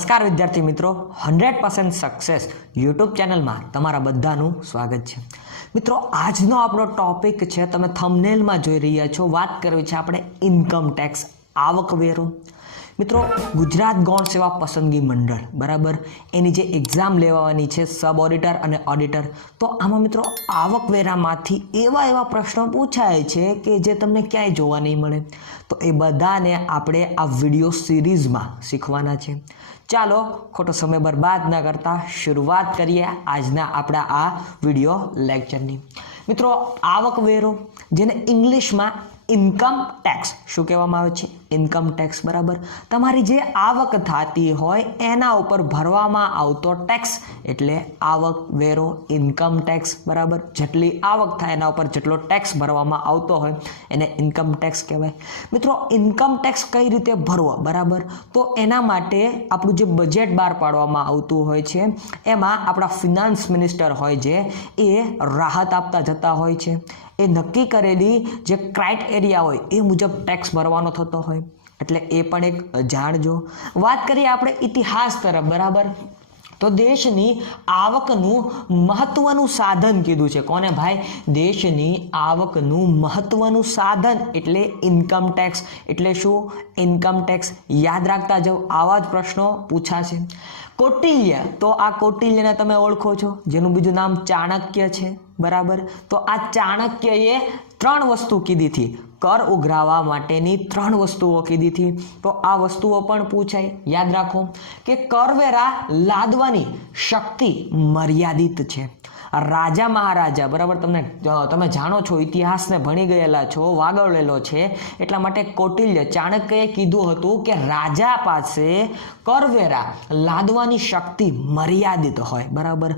નમસ્કાર વિદ્યાર્થી મિત્રો, 100% સક્સેસ યુટ્યુબ ચેનલમાં તમારા બધાનું સ્વાગત છે। મિત્રો, આજનો આપણો ટોપિક છે, તમે થંબનેલમાં જોઈ રહ્યા છો, વાત કરવી છે આપણે ઇન્કમ ટેક્સ, આવકવેરો। મિત્રો, ગુજરાત ગૌણ સેવા પસંદગી મંડળ બરાબર એની જે એક્ઝામ લેવાની છે સબ ઓડિટર અને ઓડિટર, તો આમાં મિત્રો આવકવેરામાંથી એવા પ્રશ્નો પૂછાય છે કે જે તમને ક્યાંય જોવા નહીં મળે। તો એ બધાને આપણે આ વિડીયો સિરીઝમાં શીખવાના છે। ચાલો ખોટો સમય બરબાદ ન કરતા શરૂઆત કરીએ આજના આપણા આ વિડીયો લેક્ચરની। મિત્રો, આવકવેરો જેને ઇંગ્લિશમાં ઇન્કમ ટેક્સ શું કહેવામાં આવે છે? ઇન્કમ ટેક્સ બરાબર। તમારી જે આવક થતી હોય એના ઉપર ભરવામાં આવતો ટેક્સ એટલે આવકવેરો, ઇન્કમ ટેક્સ બરાબર। જેટલી આવક થાય એના ઉપર જેટલો ટેક્સ ભરવામાં આવતો હોય એને ઇન્કમ ટેક્સ કહેવાય। મિત્રો, ઇન્કમ ટેક્સ કઈ રીતે ભરવો બરાબર, તો એના માટે આપણું જે બજેટ બહાર પાડવામાં આવતું હોય છે એમાં આપણા ફિનાન્સ મિનિસ્ટર હોય જે એ રાહત આપતા જતા હોય છે। એ નક્કી કરેલી જે ક્રાઇટેરિયા હોય એ મુજબ ટેક્સ ભરવાનો થતો હોય, એટલે એ પણ એક જાણજો। વાત કરીએ આપણે ઇતિહાસ તરફ બરાબર, તો દેશની આવકનું મહત્વનું સાધન કીધું છે કોને ભાઈ? દેશની આવકનું મહત્વનું સાધન એટલે ઇન્કમ ટેક્સ। એટલે શું? ઇન્કમ ટેક્સ યાદ રાખતા જાઓ, આવા જ પ્રશ્નો પૂછાશે। કૌટિલ્ય, તો આ કૌટિલ્યને તમે ઓળખો છો, જેનું બીજું નામ ચાણક્ય છે બરાબર। તો આ ચાણક્યએ 3 વસ્તુ કીધી હતી, કર ઉઘરાવવા માટેની 3 વસ્તુઓ કીધી હતી। તો આ વસ્તુઓ પણ પૂછાય, યાદ રાખો કે કરવેરા લાદવાની શક્તિ મર્યાદિત છે। રાજા મહારાજા બરાબર, તમે જાણો છો, ઇતિહાસને ભણી ગયેલા છો, વાગળેલો છે, એટલા માટે કૌટિલ્ય ચાણક્યએ કીધું હતું કે રાજા પાસે કરવેરા લાદવાની શક્તિ મર્યાદિત હોય બરાબર।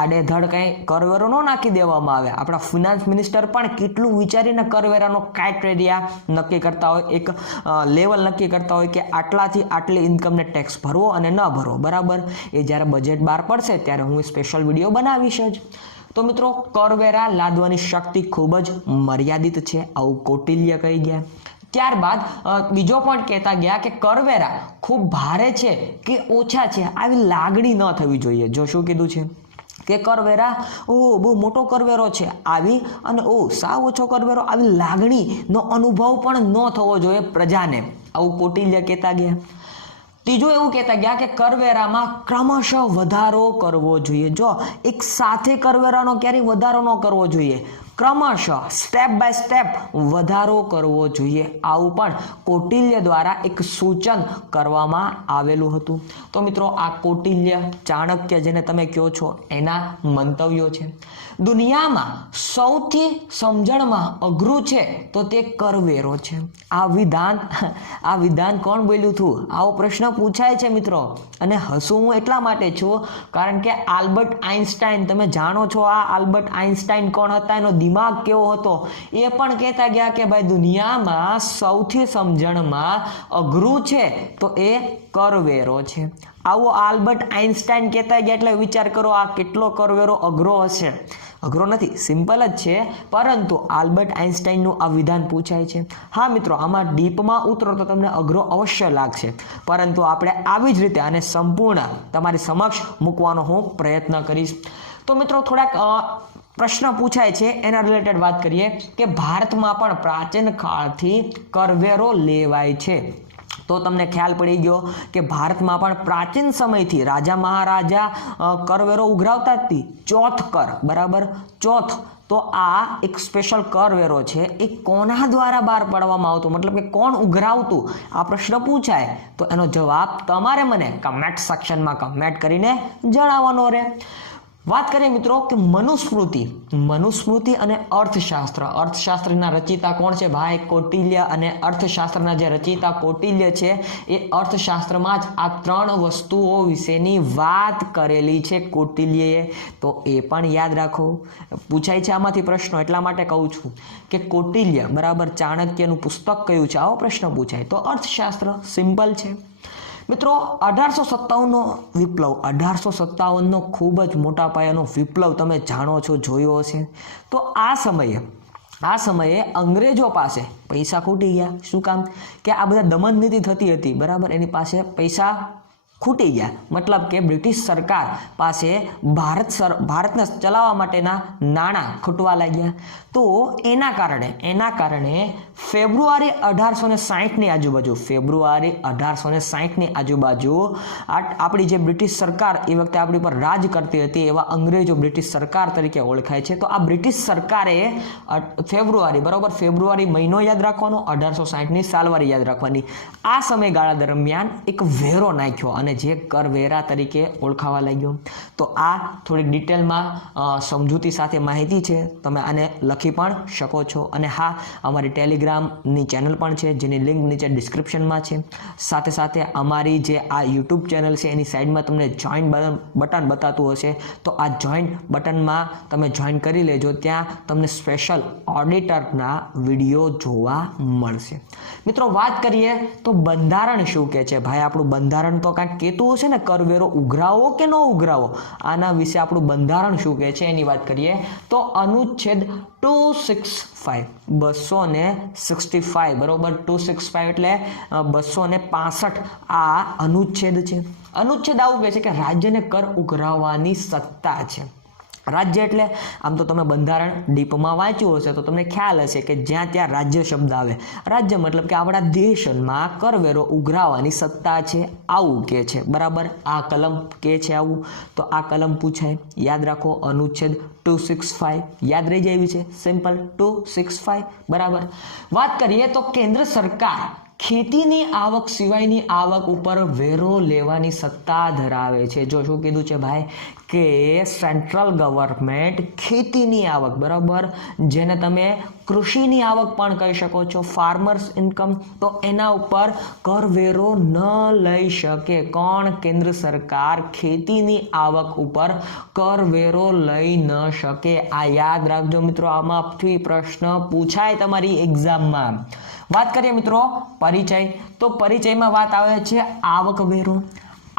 આડેધડ કંઈ કરવેરો ન નાખી દેવામાં આવે। આપણા ફિનાન્સ મિનિસ્ટર પણ કેટલું વિચારીને કરવેરાનો ક્રાઇટેરિયા નક્કી કરતા હોય, એક લેવલ નક્કી કરતા હોય કે આટલાથી આટલી ઇન્કમને ટેક્સ ભરવો અને ન ભરવો બરાબર। એ જ્યારે બજેટ બહાર પડશે ત્યારે હું સ્પેશિયલ વિડીયો બનાવીશ જ। તો મિત્રો, કરવેરા લાદવાની શક્તિ ખૂબ જ મર્યાદિત છે, આવું કૌટિલ્ય કહી ગયા। ત્યારબાદ બીજો પણ કહેતા ગયા કે કરવેરા ખૂબ ભારે છે કે ઓછા છે આવી લાગણી ન થવી જોઈએ। જો શું કીધું છે કે કરવેરા બહુ મોટો કરવેરો છે આવી, અને સાવ ઓછો કરવેરો આવી લાગણીનો અનુભવ પણ ન થવો જોઈએ પ્રજાને, આવું કૌટિલ્ય કહેતા ગયા। ત્રીજું એવું કહેતા ગયા કે કરવેરામાં ક્રમશઃ વધારો કરવો જોઈએ। જો એક સાથે કરવેરાનો ક્યારેય વધારો ન કરવો જોઈએ, ક્રમશઃ સ્ટેપ બાય સ્ટેપ વધારો કરવો જોઈએ, આવું પણ કૌટિલ્ય દ્વારા એક સૂચન કરવામાં આવેલું હતું। તો મિત્રો, આ કૌટિલ્ય ચાણક્ય જેને તમે કહો છો એના મંતવ્યો છે। દુનિયામાં સૌથી સમજણમાં અઘરું છે તો તે કરવેરો છે। આ વિધાન કોણ બોલ્યું હતું? આવો પ્રશ્ન પૂછાય છે મિત્રો, અને હસું હું એટલા માટે છું કારણ કે આલ્બર્ટ આઇન્સ્ટાઈન, તમે જાણો છો આ આલ્બર્ટ આઇન્સ્ટાઈન કોણ હતા, એનો દિમાગ કેવો હતો, એ પણ કહેતા ગયા કે ભાઈ દુનિયામાં સૌથી સમજણમાં અઘરું છે તો એ કરવેરો છે। આવો આલ્બર્ટ આઇન્સ્ટાઈન કહેતા ગયા, એટલે વિચાર કરો આ કેટલો કરવેરો અઘરો હશે। અઘરો નથી, સિમ્પલ જ છે, પરંતુ આલ્બર્ટ આઇન્સ્ટાઈનનું આ વિધાન પૂછાય છે। હા મિત્રો, આમાં ડીપમાં ઉતરો તો તમને અઘરો અવશ્ય લાગશે, પરંતુ આપણે આવી જ રીતે આને સંપૂર્ણ તમારી સમક્ષ મૂકવાનો હું પ્રયત્ન કરીશ। તો મિત્રો, થોડાક પ્રશ્ન પૂછાય છે એના રિલેટેડ વાત કરીએ કે ભારતમાં પણ પ્રાચીન કાળથી કરવેરો લેવાય છે। તો તમને ખ્યાલ પડી ગયો કે ભારતમાં પણ પ્રાચીન સમયથી રાજા મહારાજા કરવેરો ઉઘરાવતા જ હતી। ચોથ કર બરાબર, ચોથ, તો આ એક સ્પેશિયલ કરવેરો છે, એ કોના દ્વારા બહાર પાડવામાં આવતો, મતલબ કે કોણ ઉઘરાવતું, આ પ્રશ્ન પૂછાય તો એનો જવાબ તમારે મને કમેન્ટ સેક્શનમાં કમેન્ટ કરીને જણાવવાનો રહે। વાત કરીએ મિત્રો કે મનુસ્મૃતિ અને અર્થશાસ્ત્રના રચયિતા કોણ છે ભાઈ? કૌટિલ્ય। અને અર્થશાસ્ત્રના જે રચયિતા કૌટિલ્ય છે એ અર્થશાસ્ત્રમાં જ આ 3 વસ્તુઓ વિશેની વાત કરેલી છે કૌટિલ્યએ, તો એ પણ યાદ રાખો, પૂછાય છે આમાંથી પ્રશ્નો, એટલા માટે કહું છું કે કૌટિલ્ય બરાબર ચાણક્યનું પુસ્તક કયું છે, આવો પ્રશ્ન પૂછાય તો અર્થશાસ્ત્ર, સિમ્પલ છે। મિત્રો, 1857નો વિપ્લવ, 1857નો ખૂબ જ મોટા પાયાનો વિપ્લવ તમે જાણો છો, જોયો હશે। તો આ સમયે અંગ્રેજો પાસે પૈસા ખૂટી ગયા। શું કામ? કે આ બધા દમન નીતિ થતી હતી બરાબર, એની પાસે પૈસા ખૂટી ગયા, મતલબ કે બ્રિટિશ સરકાર પાસે ભારતને ચલાવવા માટેના નાણાં ખૂટવા લાગ્યા. તો એના કારણે ફેબ્રુઆરી 1860ની આજુબાજુ આપણી જે બ્રિટિશ સરકાર એ વખતે આપણી પર રાજ કરતી હતી એવા અંગ્રેજો બ્રિટિશ સરકાર તરીકે ઓળખાય છે. તો આ બ્રિટિશ સરકારે ફેબ્રુઆરી મહિનો યાદ રાખવાનો, 1860ની સાલવારી યાદ રાખવાની. આ સમયગાળા દરમિયાન એક વેરો નાખ્યો અને જે કરવેરા તરીકે ઓળખાવા લાગ્યો. તો આ થોડીક ડિટેલમાં સમજૂતી સાથે માહિતી છે, તમે આને લખી પણ શકો છો. અને હા, અમારી ટેલિગ્રામની ચેનલ પણ છે જેની લિંક નીચે ડિસ્ક્રિપ્શનમાં છે. સાથે સાથે અમારી જે આ યુટ્યુબ ચેનલ છે એની સાઈડમાં તમને જોઈન બટન બતાતું હશે, તો આ જોઈન બટનમાં તમે જોઈન કરી લેજો. ત્યાં તમને સ્પેશિયલ ઓડિટરના વિડીયો જોવા મળશે. મિત્રો વાત કરીએ તો બંધારણ શું કહે છે ભાઈ? આપણું બંધારણ તો કાંઈક કહેતું હશે ને, કરવેરો ઉઘરાવો કે ન ઉઘરાવો, આના વિશે આપણું બંધારણ શું કહે છે એની વાત કરીએ તો અનુચ્છેદ 265 બરોબર, 265 એટલે 265 આ અનુચ્છેદ છે. અનુચ્છેદ આવું કહે છે કે રાજ્યને કર ઉઘરાવવાની સત્તા છે. રાજ્ય એટલે આમ તો તમે બંધારણ ડીપમાં વાંચ્યું હશે તો તમને ખ્યાલ હશે કે જ્યાં ત્યાં રાજ્ય શબ્દ આવે. રાજ્ય મતલબ કે આપણા દેશમાં કરવેરો ઉઘરાવવાની સત્તા છે, આવું કે છે. બરાબર, આ કલમ કે છે આવું. તો આ કલમ પૂછાય, યાદ રાખો, અનુચ્છેદ 265 યાદ રહી જાય એવી છે, સિમ્પલ 265. બરાબર. વાત કરીએ તો કેન્દ્ર સરકાર ખેતીની આવક સિવાયની આવક ઉપર વેરો લેવાની સત્તા ધરાવે છે. જો શું કીધું છે ભાઈ કે સેન્ટ્રલ ગવર્મેન્ટ ખેતીની આવક, બરાબર, જેને તમે કૃષિની આવક પણ કહી શકો છો, ફાર્મર્સ ઇન્કમ, તો એના ઉપર કરવેરો ન લઈ શકે. કોણ? કેન્દ્ર સરકાર ખેતીની આવક ઉપર કરવેરો લઈ ન શકે. આ યાદ રાખજો મિત્રો, આમાંથી પ્રશ્ન પૂછાય તમારી એક્ઝામમાં. વાત કરીએ મિત્રો પરિચય, તો પરિચયમાં વાત આવે છે આવકવેરો.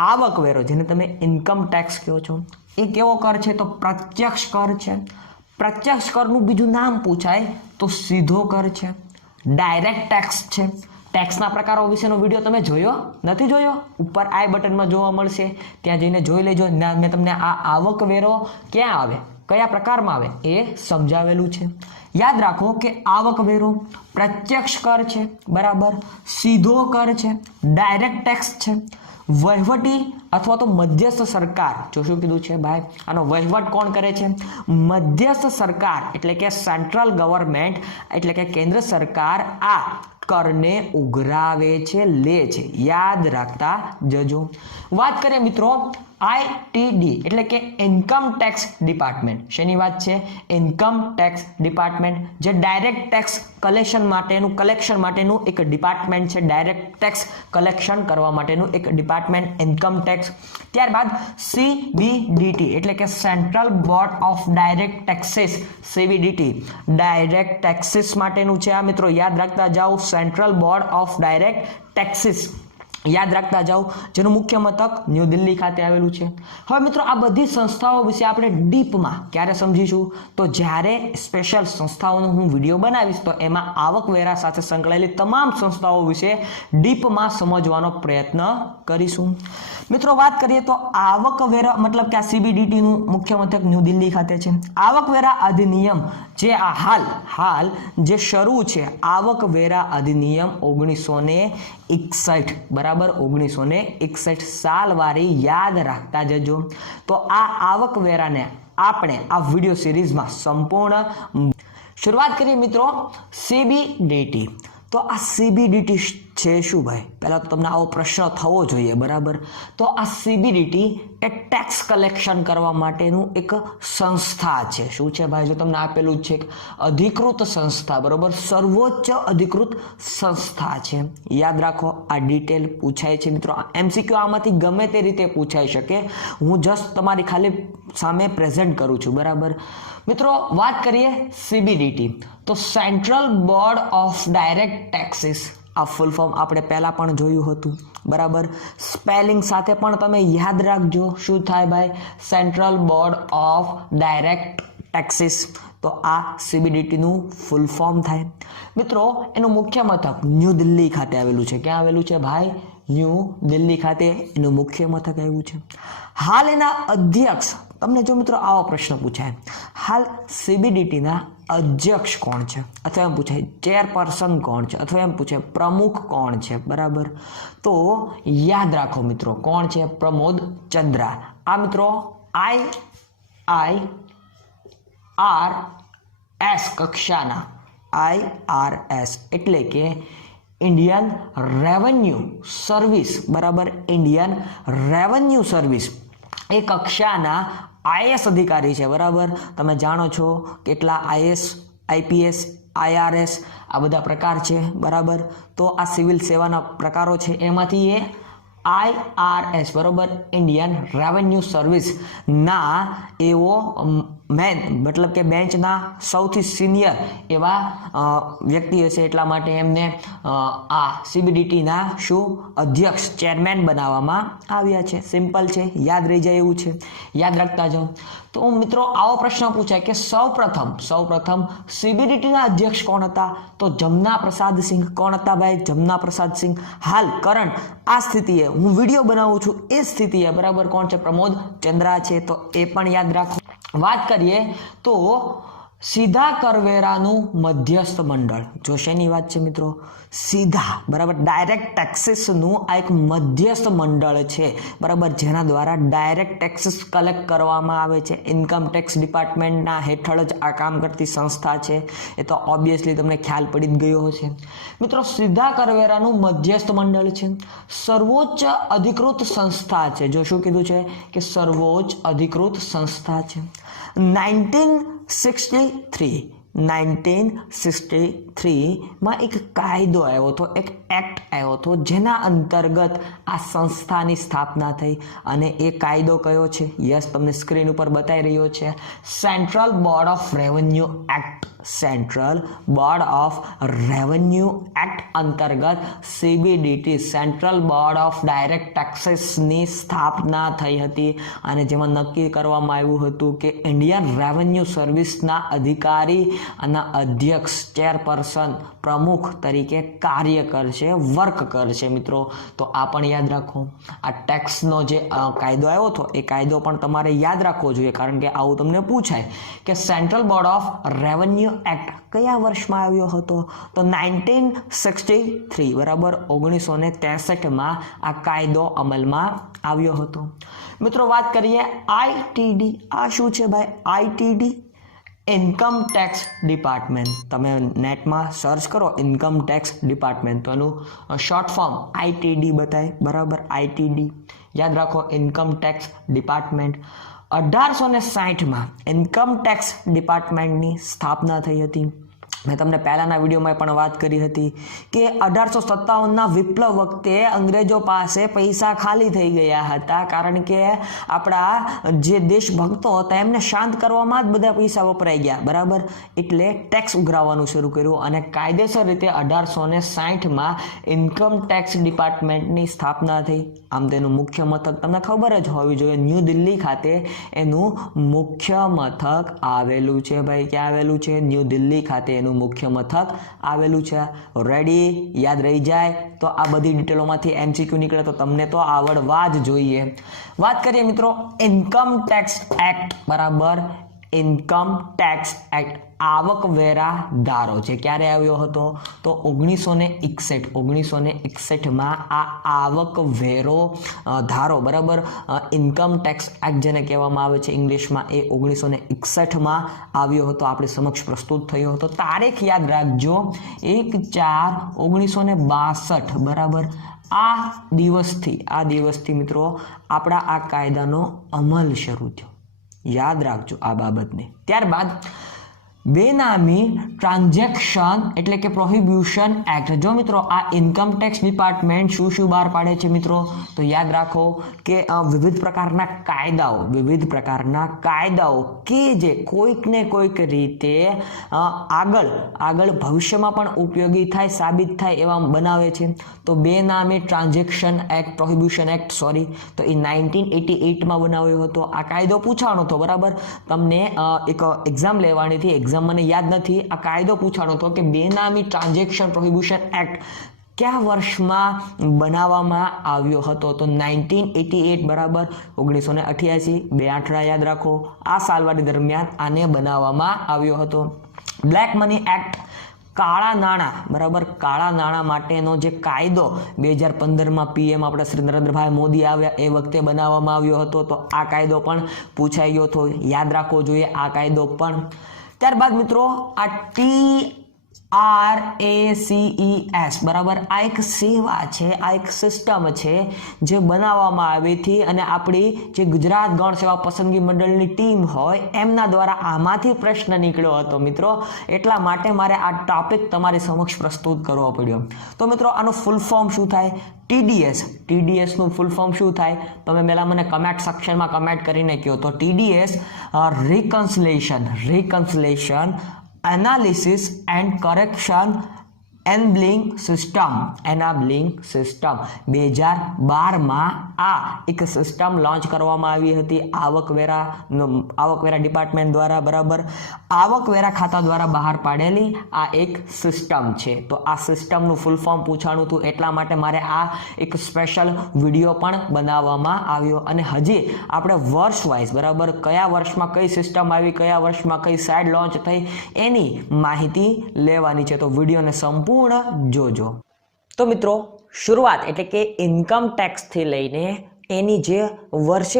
આવકવેરો જેને તમે ઇન્કમ ટેક્સ કહો છો, એ કેવો કર છે? તો પ્રત્યક્ષ કર છે. પ્રત્યક્ષ કરનું બીજું નામ પૂછાય તો સીધો કર છે, ડાયરેક્ટ ટેક્સ છે. ટેક્સના પ્રકારો વિશેનો વિડીયો તમે જોયો નથી? જોયો? ઉપર આઈ બટનમાં જોવા મળશે, ત્યાં જઈને જોઈ લેજો. મેં તમને આ આવકવેરો ક્યાં આવે, કયા પ્રકારમાં આવે એ સમજાવેલું છે. યાદ રાખો કે આવકવેરો પ્રત્યક્ષ કર છે, બરાબર, સીધો કર છે, ડાયરેક્ટ ટેક્સ છે, વહીવટી અથવા તો મધ્યસ્થ સરકાર. જો શું કીધું છે ભાઈ, આનો વહીવટ કોણ કરે છે? મધ્યસ્થ સરકાર એટલે કે સેન્ટ્રલ ગવર્મેન્ટ એટલે કે કેન્દ્ર સરકાર આ કરને ઉઘરાવે છે, લે છે. યાદ રાખતા જજો. વાત કરીએ મિત્રો આઈટીડી એટલે કે ઇન્કમ ટેક્સ ડિપાર્ટમેન્ટ. શેની વાત છે? ઇન્કમ ટેક્સ ડિપાર્ટમેન્ટ, જે ડાયરેક્ટ ટેક્સ કલેક્શન માટેનું એક ડિપાર્ટમેન્ટ છે. ડાયરેક્ટ ટેક્સ કલેક્શન કરવા માટેનું એક ડિપાર્ટમેન્ટ ઇન્કમ ટેક્સ. ત્યારબાદ સીબીડીટી એટલે કે central board of direct taxes. CBDT direct taxes માટેનું છે. આ મિત્રો યાદ રાખતા જાઓ, central board of direct taxes યાદ રાખતા જાઓ, જેનું મુખ્ય મથક ન્યૂ દિલ્હી ખાતે આવેલું છે. હવે મિત્રો આ બધી સંસ્થાઓ વિશે આપણે ડીપમાં ક્યારે સમજીશું? તો જ્યારે સ્પેશિયલ સંસ્થાઓનો હું વિડીયો બનાવીશ તો એમાં આવકવેરા સાથે સંકળાયેલી તમામ સંસ્થાઓ વિશે ડીપમાં સમજવાનો પ્રયત્ન કરીશું. મિત્રો વાત કરીએ તો આવકવેરા મતલબ કે આ સીબીડીટીનું મુખ્ય મથક ન્યૂ દિલ્હી ખાતે છે. આવકવેરા અધિનિયમ જે આ હાલ જે શરૂ છે, આવકવેરા અધિનિયમ 1961, બરાબર, 1961 સાલવારી યાદ રાખતા જજો. તો આ આવકવેરાને આપણે આ વિડીયો સિરીઝમાં સંપૂર્ણ શરૂઆત કરીએ મિત્રો સીબીડીટી. તો આ સીબીડીટી છે શું ભાઈ? પહેલા તો તમને આવો પ્રશ્ન થવો જોઈએ, બરાબર. તો આ સીબીડીટી એ ટેક્સ કલેક્શન કરવા માટેનું એક સંસ્થા છે. શું છે ભાઈ? જો તમને આપેલું જ છે અધિકૃત સંસ્થા, બરાબર, સર્વોચ્ચ અધિકૃત સંસ્થા છે. યાદ રાખો, આ ડિટેલ પૂછાય છે મિત્રો. એમસીક્યુ આમાંથી ગમે તે રીતે પૂછાઈ શકે, હું જસ્ટ તમારી ખાલી સામે પ્રેઝન્ટ કરું છું, બરાબર. મિત્રો વાત કરીએ સીબીડીટી, તો central board of direct taxes. આ ફૂલ ફોર્મ આપણે પહેલા પણ જોયું હતું, બરાબર. સ્પેલિંગ સાથે પણ તમે યાદ રાખજો, શું થાય ભાઈ? Central board of direct taxes. તો આ સીબીડીટીનું ફૂલ ફોર્મ થાય. મિત્રો એનું મુખ્ય મથક ન્યૂ દિલ્હી ખાતે આવેલું છે. ક્યાં આવેલું છે ભાઈ? ન્યૂ દિલ્હી ખાતે એનું મુખ્ય મથક આવ્યું છે. હાલ એના અધ્યક્ષ, તમને જો મિત્રો આવો પ્રશ્ન પૂછાય, હાલ CBDTના અધ્યક્ષ કોણ છે, અથવા એમ પૂછાય ચેરપર્સન કોણ છે, અથવા એમ પૂછાય પ્રમુખ કોણ છે, બરાબર. તો યાદ રાખો મિત્રો, કોણ છે? પ્રમોદ ચંદ્રા. આ મિત્રો IRS કક્ષાના, IRS એટલે કે ઇન્ડિયન રેવન્યુ સર્વિસ, બરાબર, ઇન્ડિયન રેવન્યુ સર્વિસ એ કક્ષાના IAS અધિકારી છે, બરાબર. તમે જાણો છો કેટલા IAS, IPS, IRS આ બધા પ્રકાર છે, બરાબર. તો આ સિવિલ સેવાના પ્રકારો છે, એમાંથી એ IRS, બરાબર, ઇન્ડિયન રેવન્યુ સર્વિસ ના એવો મેન, મતલબ કે બેન્ચના સૌથી સિનિયર એવા વ્યક્તિ હશે, એટલા માટે એમને આ CBDTના શું અધ્યક્ષ, ચેરમેન બનાવવામાં આવ્યા છે. સિમ્પલ છે, યાદ રહી જાય એવું છે, યાદ રાખતા જાઓ. તો મિત્રો આવો પ્રશ્ન પૂછાય કે સૌપ્રથમ CBDTના અધ્યક્ષ કોણ હતા? તો જમના પ્રસાદ સિંહ. કોણ હતા ભાઈ? જમના પ્રસાદ સિંહ. હાલ કરંટ આ સ્થિતિએ હું વિડીયો બનાવું છું એ સ્થિતિએ, બરાબર, કોણ છે? પ્રમોદ ચંદ્રા છે. તો એ પણ યાદ રાખો. વાત કરીએ તો સીધા કરવેરાનું મધ્યસ્થ મંડળ, જો શેની વાત છે મિત્રો? સીધા, બરાબર, ડાયરેક્ટ ટેક્સીસનું આ એક મધ્યસ્થ મંડળ છે, બરાબર, જેના દ્વારા ડાયરેક્ટ ટેક્સીસ કલેક્ટ કરવામાં આવે છે. ઇન્કમ ટેક્સ ડિપાર્ટમેન્ટના હેઠળ જ આ કામ કરતી સંસ્થા છે, એ તો ઓબ્વિયસલી તમને ખ્યાલ પડી જ ગયો હશે મિત્રો. સીધા કરવેરાનું મધ્યસ્થ મંડળ છે, સર્વોચ્ચ અધિકૃત સંસ્થા છે. જો શું કીધું છે કે સર્વોચ્ચ અધિકૃત સંસ્થા છે. 1963માં એક કાયદો આવ્યો હતો, એક એક્ટ આવ્યો હતો, જેના અંતર્ગત આ સંસ્થાની સ્થાપના થઈ. અને એ કાયદો કયો છે? યસ, તમને સ્ક્રીન ઉપર બતાવી રહ્યો છે. Central board of revenue act. Central board of revenue act અંતર્ગત CBDT, central board of direct ટેક્સીસની સ્થાપના થઈ હતી. અને જેમાં નક્કી કરવામાં આવ્યું હતું કે ઇન્ડિયન રેવન્યુ સર્વિસના અધિકારી અને અધ્યક્ષ, ચેરપર્સન, પ્રમુખ તરીકે કાર્ય કરશે, વર્ક કરશે મિત્રો. તો આ પણ યાદ રાખો. આ ટેક્સનો જે કાયદો આવ્યો હતો એ કાયદો પણ તમારે યાદ રાખવો જોઈએ, કારણ કે આવું તમને પૂછાય કે central board of revenue act કયા વર્ષમાં આવ્યો હતો? તો 1963, બરાબર, 1963માં આ કાયદો અમલમાં આવ્યો હતો. મિત્રો વાત કરીએ ITD. આ શું છે ભાઈ? ITD, income tax department. તમે નેટમાં સર્ચ કરો ઇન્કમ ટેક્સ ડિપાર્ટમેન્ટ, તો એનું શોર્ટ ફોર્મ ITD બતાય, બરાબર, ITD યાદ રાખો, ઇન્કમ ટેક્સ ડિપાર્ટમેન્ટ. 1860માં ઇન્કમ ટેક્સ ડિપાર્ટમેન્ટની સ્થાપના થઈ હતી. મેં તમને પહેલાના વિડીયોમાં પણ વાત કરી હતી કે 1857ના વિપ્લવ વખતે અંગ્રેજો પાસે પૈસા ખાલી થઈ ગયા હતા, કારણ કે આપણા જે દેશભક્તો હતા એમને શાંત કરવામાં જ બધા પૈસા વપરાઈ ગયા, બરાબર. એટલે ટેક્સ ઉઘરાવવાનું શરૂ કર્યું અને કાયદેસર રીતે 1860માં ઇન્કમ ટેક્સ ડિપાર્ટમેન્ટની સ્થાપના થઈ. આમ તેનું મુખ્ય મથક તમને ખબર જ હોવી જોઈએ, ન્યૂ દિલ્હી ખાતે એનું મુખ્ય મથક આવેલું છે ભાઈ. ક્યાં આવેલું છે? ન્યૂ દિલ્હી ખાતે એનું મુખ્ય મથક આવેલું છે. રેડી? યાદ રહી જાય તો આ બધી ડિટેલોમાંથી MCQ નીકળે તો તમને તો આવડવા જ જોઈએ. વાત કરીએ મિત્રો ઇન્કમ ટેક્સ એક્ટ, બરાબર, ઇન્કમ ટેક્સ એક્ટ આવકવેરા ધારો છે. ક્યારે આવ્યો હતો? તો 1961માં આ આવકવેરો ધારો, બરાબર, ઇન્કમ ટેક્સ એક્ટ જેને કહેવામાં આવે છે ઇંગ્લિશમાં, એ 1961માં આવ્યો હતો, આપણી સમક્ષ પ્રસ્તુત થયો હતો. તારીખ યાદ રાખજો, 1/4/1962, બરાબર. આ દિવસથી મિત્રો આપણા આ કાયદાનો અમલ શરૂ થયો. યાદ રાખજો આ બાબતને. ત્યારબાદ બેનામી ટ્રાન્ઝેક્શન એટલે કે પ્રોહિબિશન એક્ટ. જો મિત્રો આ ઇન્કમ ટેક્સ ડિપાર્ટમેન્ટ શું બહાર પાડે છે મિત્રો? તો યાદ રાખો કે વિવિધ પ્રકારના કાયદાઓ કે જે કોઈક ને કોઈક રીતે આગળ ભવિષ્યમાં પણ ઉપયોગી થાય, સાબિત થાય એવા બનાવે છે. તો benami transaction act, prohibition act, sorry, તો એ 1988માં બનાવ્યો હતો. આ કાયદો પૂછાણો હતો, બરાબર. તમને એક એક્ઝામ લેવાની હતી, એક્ઝામ મને યાદ નથી, આ કાયદો પૂછાણો હતો કે બેનામી ટ્રાન્ઝેક્શન પ્રોહિબિશન એક્ટ કયા વર્ષમાં બનાવવામાં આવ્યો હતો? તો 1988 બરાબર 1988. 2 આંકડા યાદ રાખો. આ સાલવાળી દરમિયાન આને બનાવવામાં આવ્યો હતો. બ્લેક મની એક્ટ, કાળા નાણાં બરાબર, કાળા નાણાં માટેનો જે કાયદો 2015માં પીએમ આપણે શ્રી નરેન્દ્રભાઈ મોદી આવ્યા એ વખતે બનાવવામાં આવ્યો હતો. તો આ કાયદો પણ પૂછાઈ ગયો હતો, યાદ રાખવો જોઈએ આ કાયદો પણ. ત્યારબાદ મિત્રો આ TRACES બરાબર, આ એક સેવા છે, આ એક સિસ્ટમ છે જે બનાવવામાં આવી હતી અને આપણી જે ગુજરાત ગૌણ સેવા પસંદગી મંડળની ટીમ હોય એમના દ્વારા આમાંથી પ્રશ્ન નીકળ્યો હતો મિત્રો, એટલા માટે મારે આ ટોપિક તમારી સમક્ષ પ્રસ્તુત કરવો પડ્યો. તો મિત્રો આનું ફૂલ ફોર્મ શું થાય? TDS નું ફૂલ ફોર્મ શું થાય? તમે પહેલા મને કમેન્ટ સેક્શનમાં કમેન્ટ કરીને કહો. તો TDS reconciliation analysis and correction enabling system 2012માં આ એક સિસ્ટમ લોન્ચ કરવામાં આવી હતી આવકવેરા ડિપાર્ટમેન્ટ દ્વારા બરાબર, આવકવેરા ખાતા દ્વારા બહાર પાડેલી આ એક સિસ્ટમ છે. તો આ સિસ્ટમનું ફૂલ ફોર્મ પૂછાણું હતું, એટલા માટે મારે આ એક સ્પેશિયલ વિડીયો પણ બનાવવામાં આવ્યો. અને હજી આપણે વર્ષ વાઇઝ બરાબર, કયા વર્ષમાં કઈ સિસ્ટમ આવી, કયા વર્ષમાં કઈ સાઇડ લોન્ચ થઈ એની માહિતી લેવાની છે. તો વિડીયોને સંપૂર્ણ જોજો. તો મિત્રો શરૂઆત એટલે કે ઇન્કમ ટેક્સથી લઈને એની જે વર્ષે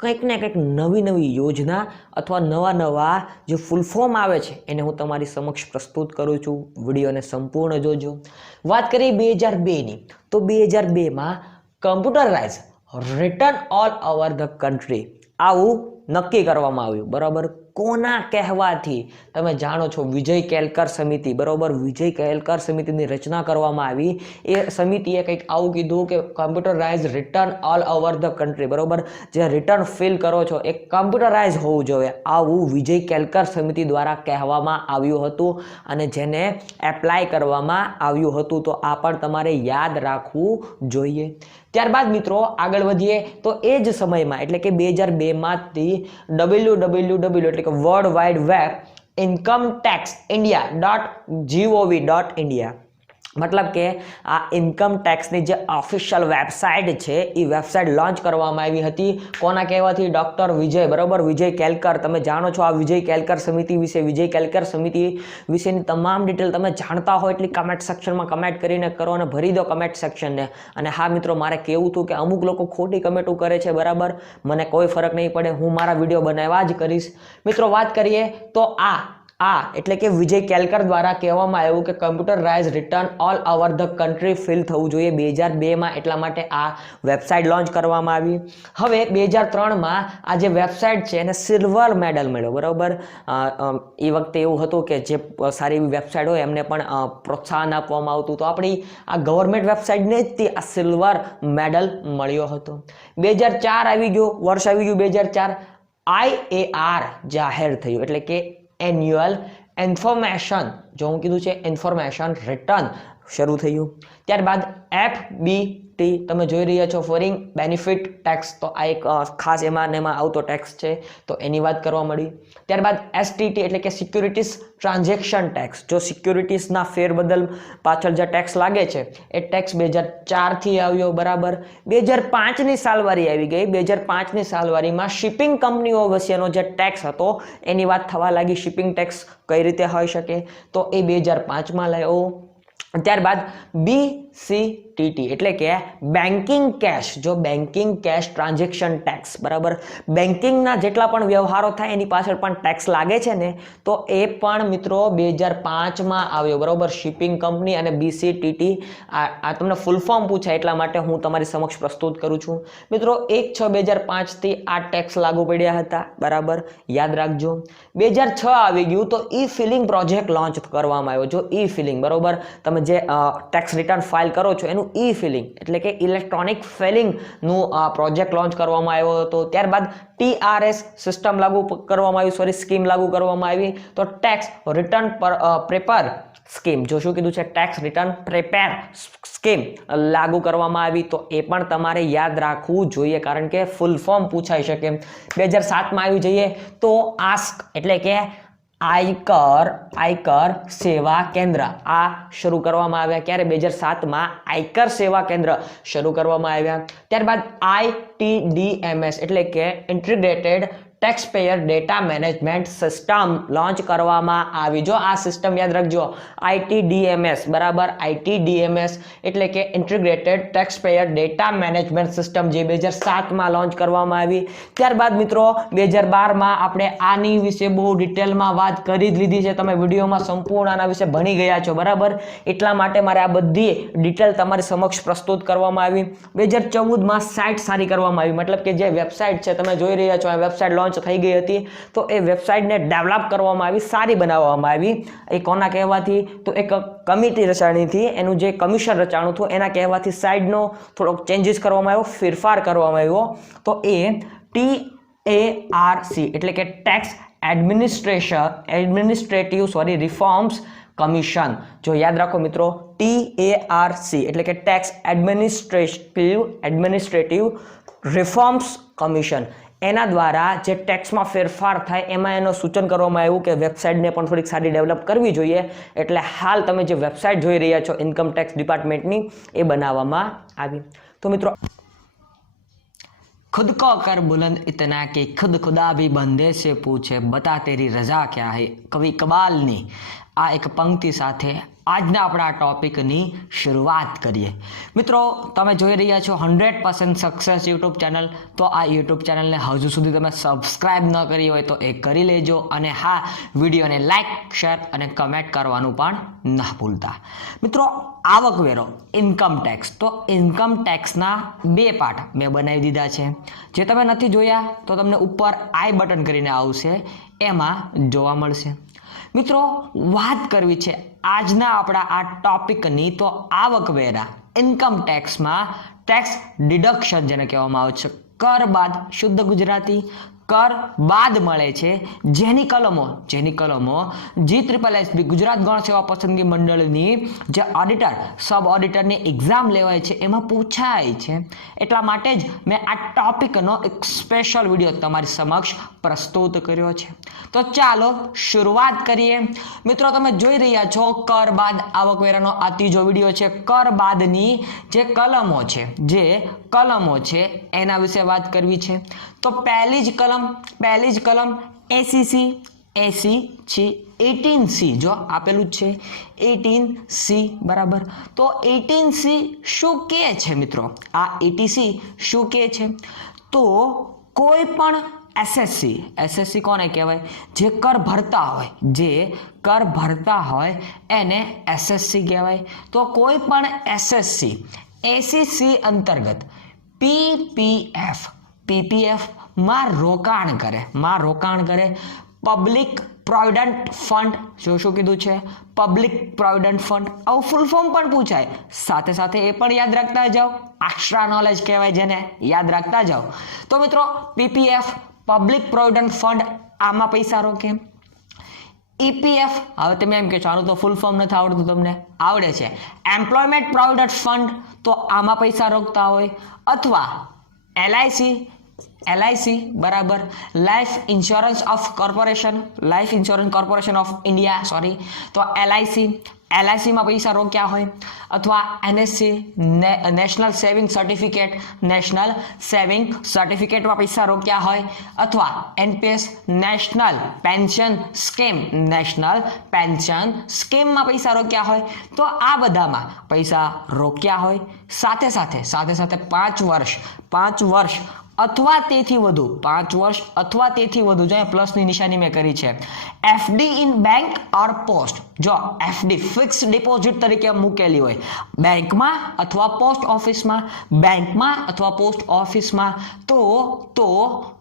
કંઈક ને કંઈક નવી યોજના અથવા નવા જે ફૂલ ફોર્મ આવે છે એને હું તમારી સમક્ષ પ્રસ્તુત કરું છું. વિડીયોને સંપૂર્ણ જોજો. વાત કરીએ 2002ની, તો 2002માં computerise return all over the country આવું નક્કી કરવામાં આવ્યું બરાબર. કોના કહેવાથી? તમે જાણો છો વિજય કેલકર સમિતિ બરાબર, વિજય કેલકર સમિતિની રચના કરવામાં આવી. એ સમિતિએ કંઈક આવું કીધું કે computerise return all over the country બરાબર, જે રિટર્ન ફિલ કરો છો એ કમ્પ્યુટરાઇઝ હોવું જોઈએ, આવું વિજય કેલકર સમિતિ દ્વારા કહેવામાં આવ્યું હતું અને જેને એપ્લાય કરવામાં આવ્યું હતું. તો આ પણ તમારે યાદ રાખવું જોઈએ. ત્યારબાદ મિત્રો આગળ વધીએ તો એ જ સમયમાં એટલે કે 2002માંથી www એટલે કે world wide web income tax india.gov.india મતલબ કે આ ઇન્કમ ટેક્સની જે ઓફિશિયલ વેબસાઇટ છે એ વેબસાઇટ લોન્ચ કરવામાં આવી હતી. કોના કહેવાથી? ડૉક્ટર વિજય બરાબર, વિજય કેલકર. તમે જાણો છો આ વિજય કેલકર સમિતિ વિશે, વિજય કેલકર સમિતિ વિશેની તમામ ડિટેલ તમે જાણતા હોય એટલી કમેન્ટ સેક્શનમાં કમેન્ટ કરીને કરો અને ભરી દો કમેન્ટ સેક્શનને. અને હા મિત્રો મારે કહેવું હતું કે અમુક લોકો ખોટી કમેન્ટો કરે છે બરાબર, મને કોઈ ફરક નહીં પડે, હું મારા વિડીયો બનાવવા જ કરીશ. મિત્રો વાત કરીએ તો આ એટલે કે વિજય કેલકર દ્વારા કહેવામાં આવ્યું કે computerise return all over the country fill થવું જોઈએ 2002માં, એટલા માટે આ વેબસાઇટ લોન્ચ કરવામાં આવી. હવે 2003માં આ જે વેબસાઇટ છે એને સિલ્વર મેડલ મળ્યો બરાબર. એ વખતે એવું હતું કે જે સારી એવી વેબસાઇટ હોય એમને પણ પ્રોત્સાહન આપવામાં આવતું. તો આપણી આ ગવર્મેન્ટ વેબસાઇટને જ આ સિલ્વર મેડલ મળ્યો હતો. 2004 આવી ગયો, વર્ષ આવી ગયું 2004. IAR જાહેર થયું એટલે કે એન્યુઅલ ઇન્ફોર્મેશન, જો હું કીધું છે ઇન્ફોર્મેશન રિટર્ન શરૂ થયું. ત્યારબાદ FBT તમે જોઈ રહ્યા છો, ફોરેન બેનિફિટ ટેક્સ. તો આ એક ખાસ એમાં આવતો ટેક્સ છે, તો એની વાત કરવા મળી. ત્યારબાદ STT એટલે કે સિક્યુરિટીઝ ટ્રાન્ઝેક્શન ટેક્સ. જો સિક્યુરિટીઝના ફેરબદલ પાછળ જે ટેક્સ લાગે છે એ ટેક્સ 2004થી આવ્યો બરાબર. 2005ની સાલવારી આવી ગઈ. 2005ની સાલવારીમાં શિપિંગ કંપનીઓ વચ્ચેનો જે ટેક્સ હતો એની વાત થવા લાગી. શિપિંગ ટેક્સ કઈ રીતે હોઈ શકે, તો એ 2005માં લાવ્યો. ત્યારબાદ BCTT એટલે કે બેન્કિંગ કેશ, જો બેન્કિંગ કેશ ટ્રાન્ઝેક્શન ટેક્સ બરાબર, બેન્કિંગના જેટલા પણ વ્યવહારો થાય એની પાછળ પણ ટેક્સ લાગે છે ને, તો એ પણ મિત્રો 2005માં આવ્યો બરાબર. શિપિંગ કંપની અને BCTT આ તમને ફૂલ ફોર્મ પૂછાય એટલા માટે હું તમારી સમક્ષ પ્રસ્તુત કરું છું. મિત્રો 1/6/2005થી આ ટેક્સ લાગુ પડ્યા હતા બરાબર, યાદ રાખજો. 2006 આવી ગયું તો ઈ ફિલિંગ પ્રોજેક્ટ લોન્ચ કરવામાં આવ્યો. જો ઈ ફિલિંગ બરાબર, તમે જે ટેક્સ રિટર્ન ફાઇલ કરો છો એનું ઈ ફિલિંગ એટલે કે ઇલેક્ટ્રોનિક ફિલિંગનું પ્રોજેક્ટ લોન્ચ કરવામાં આવ્યો હતો. ત્યારબાદ TRS સિસ્ટમ લાગુ કરવામાં આવી, સ્કીમ લાગુ કરવામાં આવી. તો ટેક્સ રિટર્ન પ્રેપર સ્કીમ, જો શું કીધું છે ટેક્સ રિટર્ન પ્રેપેર સ્કીમ લાગુ કરવામાં આવી. તો એ પણ તમારે યાદ રાખવું જોઈએ કારણ કે ફૂલ ફોર્મ પૂછાઈ શકે. 2007માં આવી જઈએ તો આસ્ક એટલે કે આયકર સેવા કેન્દ્ર આ શરૂ કરવામાં આવ્યા. ક્યારે? 2007માં આયકર સેવા કેન્દ્ર શરૂ કરવામાં આવ્યા. ત્યારબાદ ITDMS એટલે કે integrated tax payer data management system launch કરવામાં આવી. જો આ સિસ્ટમ યાદ રાખજો, ITDMS બરાબર. ITDMS એટલે કે integrated tax payer data management system જે 2007માં લોન્ચ કરવામાં આવી. ત્યારબાદ મિત્રો 2012માં આપણે આની વિશે બહુ ડિટેલમાં વાત કરી જ લીધી છે. તમે વિડીયોમાં સંપૂર્ણ આના વિશે ભણી ગયા છો બરાબર. એટલા માટે મારે આ બધી ડિટેલ તમારી સમક્ષ પ્રસ્તુત કરવામાં આવી. 2014માં સાઇટ સારી કરવામાં આવી, મતલબ કે જે વેબસાઇટ છે તમે જોઈ રહ્યા છો, આ વેબસાઇટ લોન્ચ થઈ ગઈ હતી, તો એ વેબસાઇટને ડેવલપ કરવામાં આવી, સારી બનાવવામાં આવી. એ કોના કહેવાથી? તો એક કમિટી રચાણી હતી, એનું જે કમિશન રચાણું હતું એના કહેવાથી સાઇટનો થોડોક ચેન્જીસ કરવામાં આવ્યો, ફેરફાર કરવામાં આવ્યો. તો એ TARC એટલે કે ટેક્સ એડમિનિસ્ટ્રેટિવ રિફોર્મ્સ કમિશન. જો યાદ રાખો મિત્રો, TARC એટલે કે ટેક્સ એડમિનિસ્ટ્રેટિવ રિફોર્મ્સ કમિશન. એના દ્વારા જે ટેક્સમાં ફેરફાર થાય એમાં એનો સૂચન કરવામાં આવ્યું કે વેબસાઇટને પણ થોડીક સારી ડેવલપ કરવી જોઈએ. એટલે હાલ તમે જે વેબસાઇટ જોઈ રહ્યા છો ઇન્કમ ટેક્સ ડિપાર્ટમેન્ટની, એ બનાવવામાં આવી. તો મિત્રો, खुद को कर बुलंद इतना कि खुद खुदा भी बंदे से पूछे बता तेरी रजा क्या है. કવિ કબાલની આ એક પંક્તિ સાથે આજના આપણા ટોપિકની શરૂઆત કરીએ. મિત્રો, તમે જોઈ રહ્યા છો 100% સક્સેસ યુટ્યુબ ચેનલ. તો આ યુટ્યુબ ચેનલને હજુ સુધી તમે સબસ્ક્રાઇબ ન કરી હોય તો એ કરી લેજો. અને હા, વિડીયોને લાઇક, શેર અને કમેન્ટ કરવાનું પણ ન ભૂલતા. મિત્રો, આવકવેરો ઇન્કમ ટેક્સ. તો ઇન્કમ ટેક્સના 2 પાર્ટ મેં બનાવી દીધા છે. જે તમે નથી જોયા તો તમને ઉપર આઈ બટન કરીને આવશે, એમાં જોવા મળશે. મિત્રો, વાત કરવી છે આજના આપણા આ ટોપિકની, તો આવકવેરા ઇન્કમ ટેક્સમાં ટેક્સ ડિડક્શન જેને કહેવામાં આવે છે, કર બાદ, શુદ્ધ ગુજરાતી કર બાદ મળે છે, જેની કલમો GSSB ગુજરાત ગૌણ સેવા પસંદગી મંડળની જે ઓડિટર સબ ઓડિટરની એક્ઝામ લેવાય છે એમાં પૂછાય છે. એટલા માટે જ મેં આ ટોપિકનો એક સ્પેશિયલ વિડીયો તમારી સમક્ષ પ્રસ્તુત કર્યો છે. તો ચાલો શરૂઆત કરીએ. મિત્રો, તમે જોઈ રહ્યા છો કર બાદ આવકવેરાનો આ ત્રીજો વિડીયો છે. કર બાદની જે કલમો છે એના વિશે વાત કરવી છે. તો પહેલી જ કલમ ACC છે 18C. જો આપેલું જ છે 18C બરાબર. તો 18C શું કહે છે મિત્રો? આ 80C શું કહે છે? તો કોઈ પણ SSC કોને કહેવાય? જે કર ભરતા હોય એને SSC કહેવાય. તો કોઈ પણ SSC ACC અંતર્ગત PPF માં રોકાણ કરે. Public provident fund. શું કીધું છે? Public provident fund. આવું ફૂલ ફોર્મ પણ પૂછાય, સાથે સાથે એ પણ યાદ રાખતા જાઓ. એક્સ્ટ્રા નોલેજ કહેવાય જેને, યાદ રાખતા જાઓ. તો મિત્રો, PPF પબ્લિક પ્રોવિડન્ટ ફંડ, આમાં પૈસા રોકે. EPF, હવે તમે એમ કે છો આનું તો ફૂલ ફોર્મ નથી આવડતું, તમને આવડે છે. એમ્પ્લોયમેન્ટ પ્રોવિડન્ટ ફંડ, તો આમાં પૈસા રોકતા હોય. અથવા LIC બરાબર, life insurance corporation of India, તો LIC માં પૈસા રોક્યા હોય. અથવા NSC નેશનલ સેવિંગ સર્ટિફિકેટમાં પૈસા રોક્યા હોય. અથવા NPS નેશનલ પેન્શન સ્કીમમાં પૈસા રોક્યા હોય. તો આ બધામાં પૈસા રોક્યા હોય. સાથે સાથે 5 વર્ષ અથવા તેથી વધુ, 5 વર્ષ અથવા તેથી વધુ, જો પ્લસની નિશાની મેં કરી છે. FD in bank or post. જો FD ફિક્સ ડિપોઝિટ તરીકે મૂકેલી હોય બેંકમાં અથવા પોસ્ટ ઓફિસમાં, તો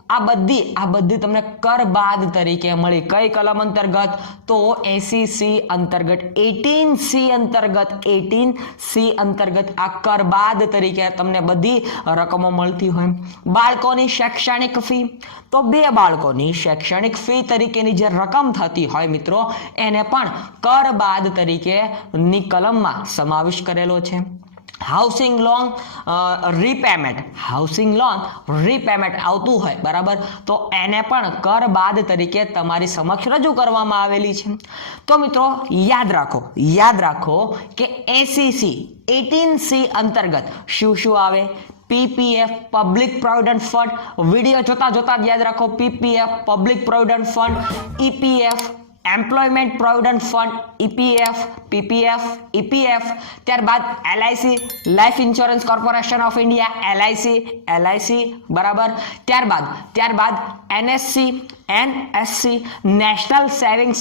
આ બધી તમને કર બાદ તરીકે મળી. કઈ કલમ અંતર્ગત? તો ACC અંતર્ગત, 18C અંતર્ગત આ કર બાદ તરીકે તમને બધી રકમો મળતી હોય. બાળકોની શૈક્ષણિક ફી. તો 2 બાળકોની શૈક્ષણિક ફી તરીકેની જે રકમ થતી હોય મિત્રો, એને પણ કર બાદ તરીકેની કલમમાં સમાવેશ કરેલો છે. હાઉસિંગ લોન રીપેમેન્ટ આવતું હોય બરાબર, તો એને પણ કર બાદ તરીકે તમારી સમક્ષ રજૂ કરવામાં આવેલી છે. તો મિત્રો યાદ રાખો કે એસીસી 18C અંતર્ગત શું આવે? PPF public provident fund, video જોતા જ યાદ રાખો, PPF public provident fund, EPF employment provident fund, EPF, PPF, EPF, ત્યારબાદ LIC life insurance corporation of India, LIC બરાબર, ત્યારબાદ એનએસસી નેશનલ સેવિંગ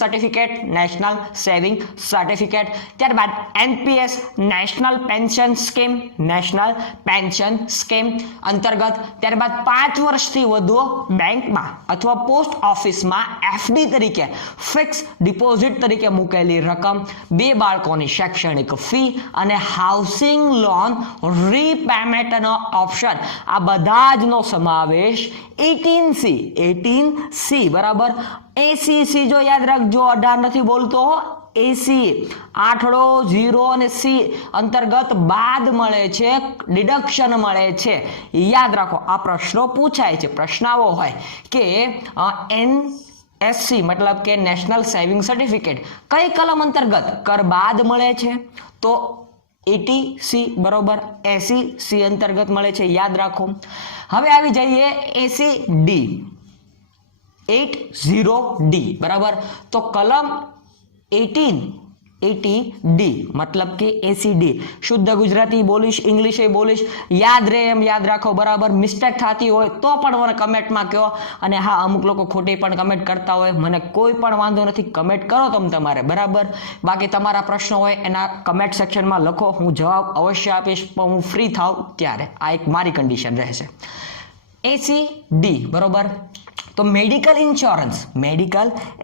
સર્ટિફિકેટ, ત્યારબાદ એનપીએસ નેશનલ પેન્શન સ્કીમ અંતર્ગત, ત્યારબાદ 5 વર્ષથી વધુ બેંકમાં અથવા પોસ્ટ ઓફિસમાં એફડી તરીકે ફિક્સ ડિપોઝિટ તરીકે મૂકેલી રકમ, 2 બાળકોની શૈક્ષણિક ફી અને હાઉસિંગ લોન રીપેમેન્ટનો ઓપ્શન, આ બધા જનો સમાવેશ 18C બરાબર. એસીસી જો યાદ રાખજો, 18 નથી બોલતો, એસી 8 0 અને સી અંતર્ગત બાદ મળે છે, ડિડક્શન મળે છે. યાદ રાખો, આ પ્રશ્નો પૂછાય છે, પ્રશ્નાવો હોય કે એનએસસી મતલબ કે નેશનલ સેવિંગ સર્ટિફિકેટ કઈ કલમ અંતર્ગત કર બાદ મળે છે? તો 80C બરોબર, 80C અંતર્ગત મળે છે, યાદ રાખો. હવે આવી જઈએ એસીડી 80D બરાબર. તો કલમ 80D મતલબ કે એસીડી, શુદ્ધ ગુજરાતી બોલીશ, ઇંગ્લિશ બોલીશ, યાદ રહે એમ યાદ રાખો બરાબર. મિસ્ટેક થતી હોય તો પણ મને કમેન્ટમાં કહો, અને હા અમુક લોકો ખોટી પણ કમેન્ટ કરતા હોય, મને કોઈ પણ વાંધો નથી, કમેન્ટ કરો તમારે બરાબર. બાકી તમારા પ્રશ્નો હોય એના કમેન્ટ સેક્શનમાં લખો, હું જવાબ અવશ્ય આપીશ, પણ હું ફ્રી થાવ ત્યારે. આ એક મારી કન્ડિશન રહેશે. એસીડી બરોબર. તો મેડિકલ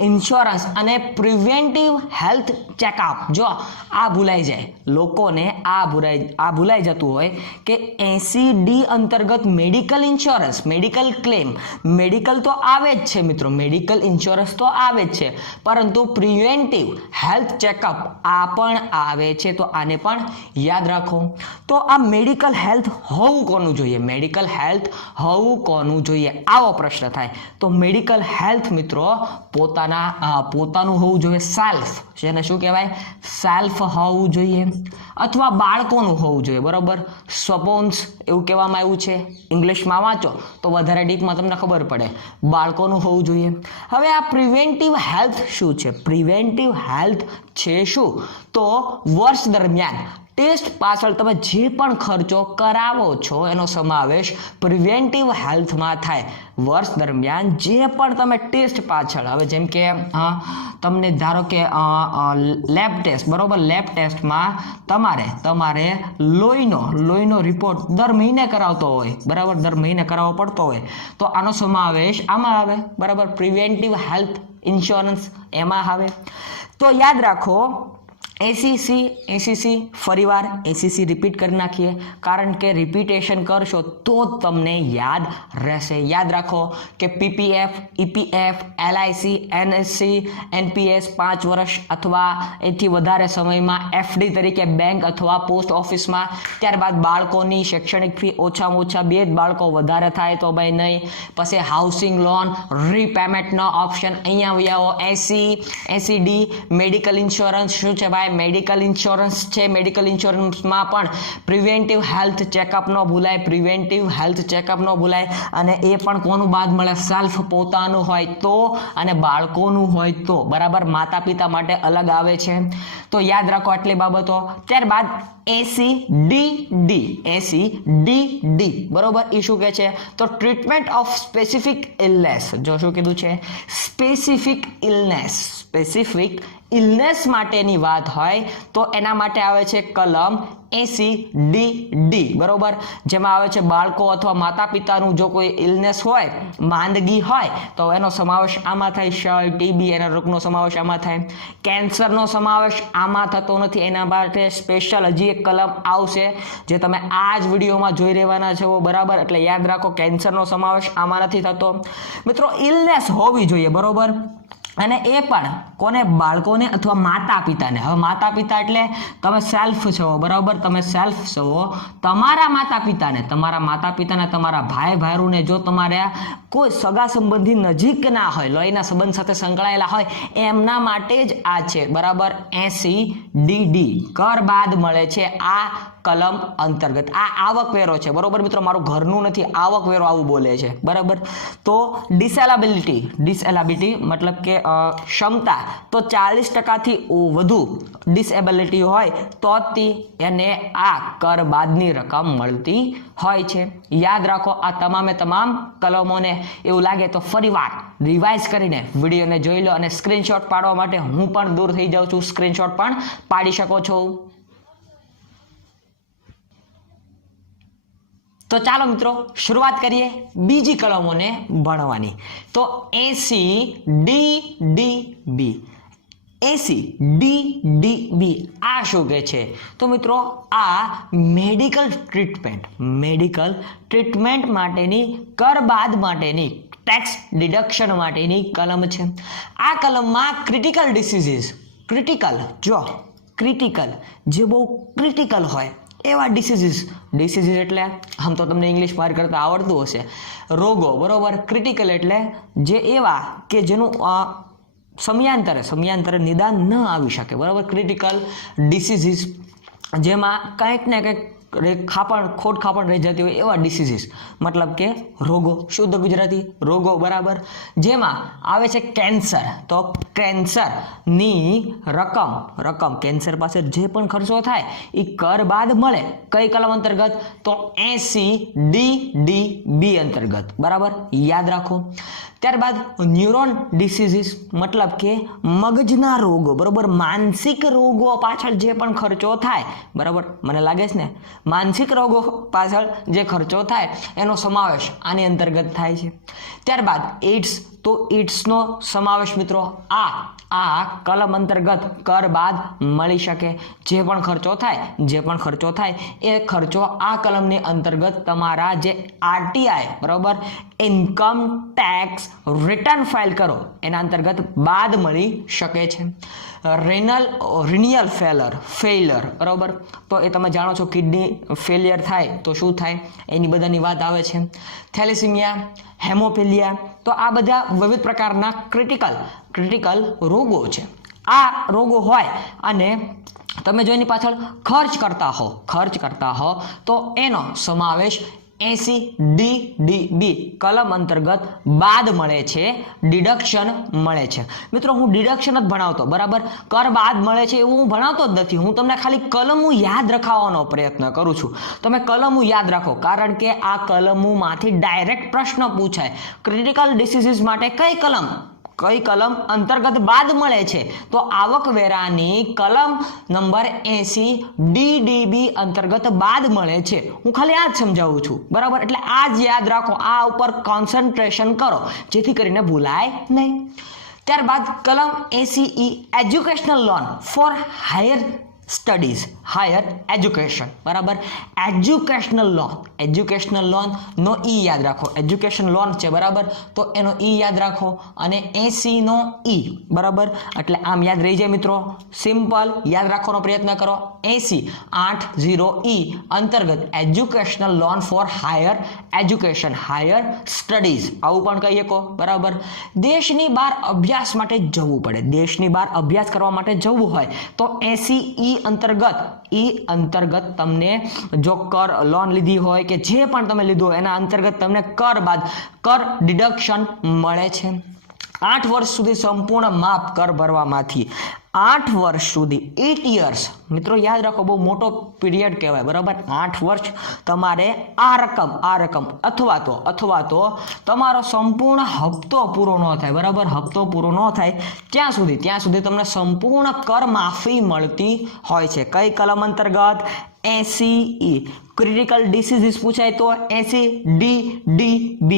ઇન્સ્યોરન્સ અને પ્રિવેન્ટિવ હેલ્થ ચેકઅપ, જો આ ભૂલાઈ જાય લોકોને, આ ભૂલાઈ જતું હોય કે 80D અંતર્ગત medical insurance, medical claim, medical તો આવે જ છે મિત્રો, મેડિકલ ઇન્સ્યોરન્સ તો આવે જ છે, પરંતુ પ્રિવેન્ટિવ હેલ્થ ચેકઅપ આ પણ આવે છે, તો આને પણ યાદ રાખો. તો આ મેડિકલ હેલ્થ હોવું કોનું જોઈએ, આવો પ્રશ્ન થાય. તો મેડિકલ હેલ્થ મિત્રો પોતાનું હોવું જોઈએ, સેલ્ફ, જેને શું કહેવાય, સેલ્ફ હોવું જોઈએ, અથવા બાળકોનું હોવું જોઈએ બરોબર. સ્વપોન્સ એવું કહેવામાં આવ્યું છે, ઇંગ્લિશમાં વાંચો તો વધારે ડીપમાં તમને ખબર પડે, બાળકોનું હોવું જોઈએ. હવે આ પ્રિવેન્ટિવ હેલ્થ શું છે? પ્રિવેન્ટિવ હેલ્થ છે શું? તો વર્ષ દરમિયાન ટેસ્ટ પાછળ તમે જે પણ ખર્ચો કરાવો છો એનો સમાવેશ પ્રિવેન્ટિવ હેલ્થમાં થાય. વર્ષ દરમિયાન જે પણ તમે ટેસ્ટ પાછળ, હવે જેમ કે તમને ધારો કે લેબ ટેસ્ટ બરોબર, લેબ ટેસ્ટમાં તમારે લોહીનો રિપોર્ટ દર મહિને કરાવતો હોય બરાબર, દર મહિને કરાવવો પડતો હોય, તો આનો સમાવેશ આમાં આવે બરાબર, પ્રિવેન્ટિવ હેલ્થ ઇન્સ્યોરન્સ એમાં આવે. તો યાદ રાખો એસીસી ફરીવાર એસીસી રિપીટ કરી નાખીએ, કારણ કે રિપીટેશન કરશો તો તમને યાદ રહેશે. યાદ રાખો કે PPF, EPF, LIC, NSC, NPS 5 વર્ષ અથવા એથી વધારે સમયમાં એફડી તરીકે બેંક અથવા પોસ્ટ ઓફિસમાં, ત્યારબાદ બાળકોની શૈક્ષણિક ફી ઓછામાં ઓછા 2 જ બાળકો વધારે થાય તો ભાઈ નહીં, પછી હાઉસિંગ લોન રીપેમેન્ટનો ઓપ્શન અહીંયા આવો, એસીડી મેડિકલ ઇન્સ્યોરન્સ શું છે ભાઈ, મેડિકલ ઇન્સ્યોરન્સ છે. મેડિકલ ઇન્સ્યોરન્સમાં પણ પ્રિવેન્ટિવ હેલ્થ ચેકઅપ ન ભૂલાય, અને એ પણ કોનું બાદ મળે, સેલ્ફ પોતાનું હોય તો અને બાળકોનું હોય તો બરાબર, માતા પિતા માટે અલગ આવે છે. તો યાદ રાખો આટલી બાબતો. ત્યારબાદ એસીડી બરોબર, એ શું કહે છે? તો ટ્રીટમેન્ટ ઓફ સ્પેસિફિક ઇલનેસ. જો શું કીધું છે? સ્પેસિફિક ઇલનેસ માટેની વાત હોય તો એના માટે આવે છે કલમ એસીડી બરોબર, જેમાં આવે છે બાળકો અથવા માતા પિતાનું જો કોઈ ઇલનેસ હોય, માંદગી હોય, તો એનો સમાવેશ આમાં થાય. ક્ષય, ટીબી એના રોગનો સમાવેશ આમાં થાય. કેન્સરનો સમાવેશ આમાં થતો નથી, એના માટે સ્પેશિયલ હજી એક કલમ આવશે જે તમે આ જ વિડીયોમાં જોઈ રહેવાના છો બરાબર. એટલે યાદ રાખો કેન્સરનો સમાવેશ આમાં નથી થતો મિત્રો. ઇલનેસ હોવી જોઈએ બરોબર, અને એ પણ કોને? બાળકોને અથવા માતા પિતાને. હવે માતા પિતા એટલે તમે સેલ્ફ છો, બરાબર? તમે સેલ્ફ છો. તમારા માતા પિતાને, તમારા ભાઈ ભારુને જો તમારે કોઈ સગા સંબંધી નજીક ના હોય, લોહીના સંબંધ સાથે સંકળાયેલા હોય, એમના માટે જ આ છે, બરાબર? 80DD કર બાદ મળે છે આ કલમ અંતર્ગત. આ આવકવેરો છે, બરોબર મિત્રો? મારું ઘરનું નથી, આવકવેરો આવું બોલે છે, બરાબર? તો ડિસેબિલિટી મતલબ કે ક્ષમતા, તો 40% વધુ ડિસેબિલિટી હોય તો એને આ કર બાદની રકમ મળતી હોય છે. યાદ રાખો આ તમામે તમામ કલમોને. એવું લાગે તો ફરીવાર રિવાઇઝ કરીને વિડીયોને જોઈ લો, અને સ્ક્રીનશોટ પાડવા માટે હું પણ દૂર થઈ જાઉં છું, સ્ક્રીનશોટ પણ પાડી શકો છો. તો ચાલો મિત્રો શરૂઆત કરીએ બીજી કલમોને ભણવાની. તો 80DDB 80DDB આ શું કહે છે? તો મિત્રો આ મેડિકલ ટ્રીટમેન્ટ માટેની, કર બાદ માટેની, ટેક્સ ડિડક્શન માટેની કલમ છે. આ કલમમાં ક્રિટિકલ ડિસીઝીસ, ક્રિટિકલ જે બહુ ક્રિટિકલ હોય એવા ડિસીઝીસ એટલે આમ તો તમને ઇંગ્લિશ પાર કરતા આવડતું હશે, રોગો, બરોબર? ક્રિટિકલ એટલે જે એવા કે જેનું સમયાંતરે નિદાન ન આવી શકે, બરાબર? ક્રિટિકલ ડિસીઝીસ જેમાં કંઈક ને કંઈક ખોટ ખાપણ રહી જતી હોય એવા ડિસીઝીસ, મતલબ કે રોગો, શુદ્ધ ગુજરાતી રોગો, બરાબર? જેમાં આવે છે કેન્સર. તો કેન્સરની રકમ કેન્સર પાસે જે પણ ખર્ચો થાય એ કર બાદ મળે. કઈ કલમ અંતર્ગત? તો 80DDB અંતર્ગત, બરાબર? યાદ રાખો. ત્યારબાદ ન્યુરોન ડિસીઝીસ મતલબ કે મગજના રોગો, બરાબર? માનસિક રોગો પાછળ જે પણ ખર્ચો થાય, બરાબર? મને લાગે છે ને માનસિક રોગો પાછળ જે ખર્ચો થાય એનો સમાવેશ આની અંતર્ગત થાય છે. ત્યારબાદ એઇડ્સ. તો એઇડ્સનો સમાવેશ મિત્રો આ કલમ અંતર્ગત કર બાદ મળી શકે. જે પણ ખર્ચો થાય એ ખર્ચો આ કલમની અંતર્ગત તમારા જે RTI, બરાબર, ઇન્કમ ટેક્સ રિટર્ન ફાઇલ કરો એના અંતર્ગત બાદ મળી શકે છે. રિનિયલ ફેલર, બરાબર? તો એ તમે જાણો છો, કિડની ફેલિયર થાય તો શું થાય એની બધાની વાત આવે છે. થેલેસીમિયા, હેમોફિલિયા, તો આ બધા વિવિધ પ્રકારના ક્રિટિકલ રોગો છે. આ રોગો હોય અને તમે જો એની પાછળ ખર્ચ કરતા હો તો એનો સમાવેશ 80DDB કલમ અંતર્ગત બાદ મળે છે, ડિડક્શન મળે છે. મિત્રો હું ડિડક્શન જ ભણાવતો, બરાબર? કર બાદ મળે છે એવું હું ભણાવતો જ નથી. હું તમને ખાલી કલમો યાદ રખાવવાનો પ્રયત્ન કરું છું. તમે કલમો યાદ રાખો, કારણ કે આ કલમોમાંથી ડાયરેક્ટ પ્રશ્ન પૂછાય. ક્રિટિકલ ડિસીઝીસ માટે કઈ કલમ અંતર્ગત બાદ મળે છે? તો આવકવેરાની કલમ નંબર 80DDB અંતર્ગત બાદ મળે છે. હું ખાલી આ જ સમજાવું છું, બરાબર? એટલે આ જ યાદ રાખો, આ ઉપર કોન્સન્ટ્રેશન કરો જેથી કરીને ભૂલાય નહીં. ત્યારબાદ કલમ 80E educational loan for higher education, બરાબર? એજ્યુકેશનલ લોન નો ઈ યાદ રાખો. એજ્યુકેશન લોન છે, બરાબર? તો એનો ઈ યાદ રાખો, અને 80 નો ઈ, બરાબર? એટલે આમ યાદ રહી જાય મિત્રો. સિમ્પલ યાદ રાખવાનો પ્રયત્ન કરો. 80 અંતર્ગત educational loan for higher education, higher studies આવું પણ કહી શકો, બરાબર? દેશની બહાર અભ્યાસ માટે જવું પડે, દેશની બહાર અભ્યાસ કરવા માટે જવું હોય તો 80E અંતર્ગત તમને જો કર લોન લીધી હોય કે જે પણ તમે લીધું હોય એના અંતર્ગત તમને કર ડિડક્શન મળે છે. 8 વર્ષ સુધી સંપૂર્ણ માફ કર ભરવામાંથી 8 વર્ષ સુધી 8 years, મિત્રો યાદ રાખો, બહુ મોટો પીરિયડ કહેવાય, બરાબર? 8 વર્ષ તમારે આ રકમ અથવા તો તમારો સંપૂર્ણ હપ્તો પૂરો ન થાય, બરાબર? હપ્તો પૂરો ન થાય ત્યાં સુધી તમને સંપૂર્ણ કર માફી મળતી હોય છે. કઈ કલમ અંતર્ગત? 80E. ક્રિટિકલ ડિસીઝીસ પૂછાય તો 80DDB,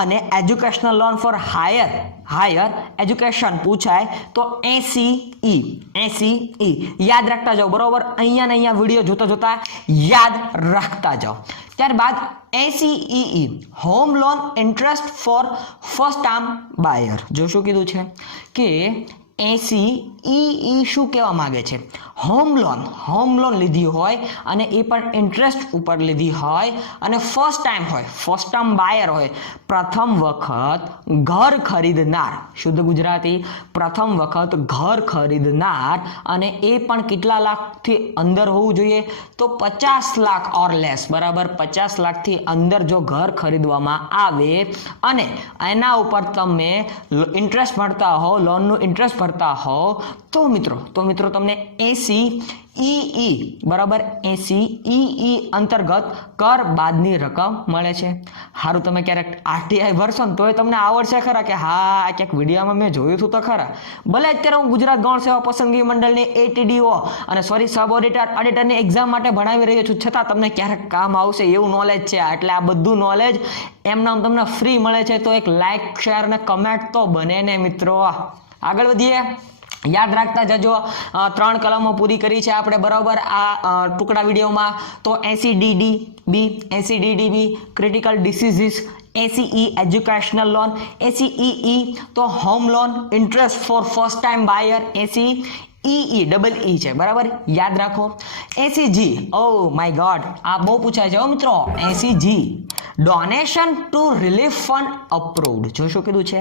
અને educational loan for higher higher education પૂછાય તો 80E યાદ રાખતા જાઓ, બરોબર? અહીંયા ને અહીંયા વિડીયો જોતા જોતા યાદ રાખતા જાઓ. ત્યારબાદ 80EE home loan interest for first time buyer. જો શું કીધું છે કે 80EE શું કહેવા માંગે છે? હોમ લોન લીધી હોય અને એ પણ ઇન્ટરેસ્ટ ઉપર લીધી હોય અને ફર્સ્ટ ટાઈમ હોય, ફર્સ્ટ ટાઈમ બાયર હોય, પ્રથમ વખત ઘર ખરીદનાર, શુદ્ધ ગુજરાતી પ્રથમ વખત ઘર ખરીદનાર, અને એ પણ કેટલા લાખથી અંદર હોવું જોઈએ? તો 50 લાખ ઓર લેસ, બરાબર? 50 લાખથી અંદર જો ઘર ખરીદવામાં આવે અને એના ઉપર તમે ઇન્ટરેસ્ટ ભરતા હો, લોનનું ઇન્ટરેસ્ટ ભરતા હો, તો મિત્રો તમને 80EE બરાબર 80EE અંતર્ગત કર બાદની રકમ મળે છે. સારું, તમે ક્યારેક RTI ભરશો ને તોય તમને આવડશે ખરા કે હા ક્યાંક વિડીયોમાં મેં જોયું હતું તો ખરા. ભલે અત્યારે હું ગુજરાત ગૌણ સેવા પસંદગી મંડળની ATDO અને સબ ઓડિટરની એક્ઝામ માટે ભણાવી રહ્યો છું, છતાં તમને ક્યારેક કામ આવશે એવું નોલેજ છે. એટલે આ બધું નોલેજ એમનામ તમને ફ્રી મળે છે, તો એક લાઈક, શેર અને કમેન્ટ તો બને ને મિત્રો. આગળ વધીએ. યાદ રાખતા જજો, 3 કલમો પૂરી કરી છે આપણે, બરાબર? આ ટુકડા વિડીયોમાં. તો 80DDB critical diseases, 80E educational loan, 80EE તો home loan interest for first time buyer, 80EE double E છે, બરાબર? યાદ રાખો. 80G, ઓ માય ગોડ, આ બહુ પૂછાય છે મિત્રો. 80G donation to relief fund approved. જો શું કીધું છે?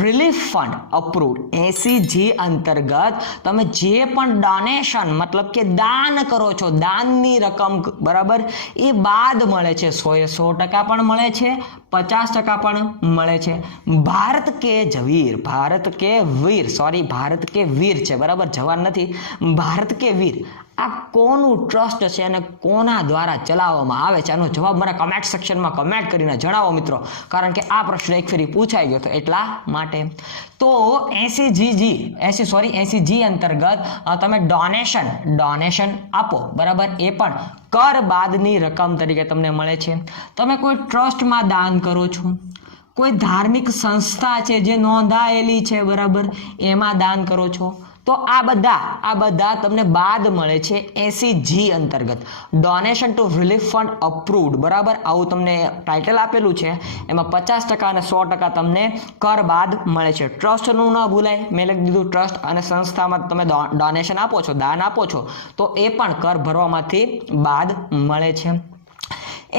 Relief fund approved. 80G અંતર્ગત તમે જે પણ ડોનેશન મતલબ કે દાન કરો છો, દાનની રકમ, બરાબર, એ બાદ મળે છે. 100% પણ મળે છે, 50% પણ મળે છે. ભારત કે વીર છે, બરાબર? જવાન નથી, ભારત કે વીર. આ કોનું ટ્રસ્ટ છે અને કોના દ્વારા ચલાવવામાં આવે છે? આનો જવાબ મને કમેન્ટ સેક્શનમાં કમેન્ટ કરીને જણાવો મિત્રો, કારણ કે આ પ્રશ્ન એક ફેરી પૂછાઈ ગયો હતો એટલા માટે. તો 80G અંતર્ગત તમે ડોનેશન આપો, બરાબર? એ પણ કર બાદની રકમ તરીકે તમને મળે છે. તમે કોઈ ટ્રસ્ટમાં દાન કરો છો, કોઈ ધાર્મિક સંસ્થા છે જે નોંધાયેલી છે, બરાબર, એમાં દાન કરો છો, તો આ બધા તમને બાદ મળે છે 80G અંતર્ગત. Donation to relief fund approved, બરાબર? આવું તમને ટાઇટલ આપેલું છે, એમાં 50% અને 100% તમને કર બાદ મળે છે. ટ્રસ્ટનું ન ભૂલાય, મેં લખી દીધું ટ્રસ્ટ અને સંસ્થામાં તમે ડોનેશન આપો છો, દાન આપો છો, તો એ પણ કર ભરવામાંથી બાદ મળે છે.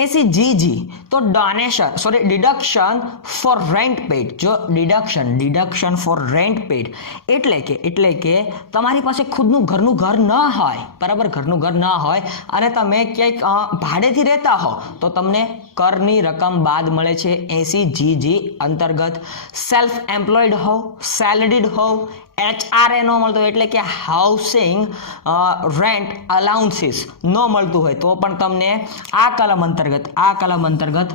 80GG તો ડિડક્શન ફોર રેન્ટ પેડ. જો ડિડક્શન ફોર રેન્ટ પેડ એટલે કે તમારી પાસે ખુદનું ઘરનું ઘર ન હોય, બરાબર? ઘરનું ઘર ન હોય અને તમે ક્યાંક ભાડેથી રહેતા હો, તો તમને કરની રકમ બાદ મળે છે 80GG અંતર્ગત. સેલ્ફ એમ્પ્લોયડ હો, સેલરીડ હો, HRA ન મળતો એટલે કે હાઉસિંગ રેન્ટ અલાઉન્સીસ ન મળતું હોય તો પણ તમને આ કલમ અંતર્ગત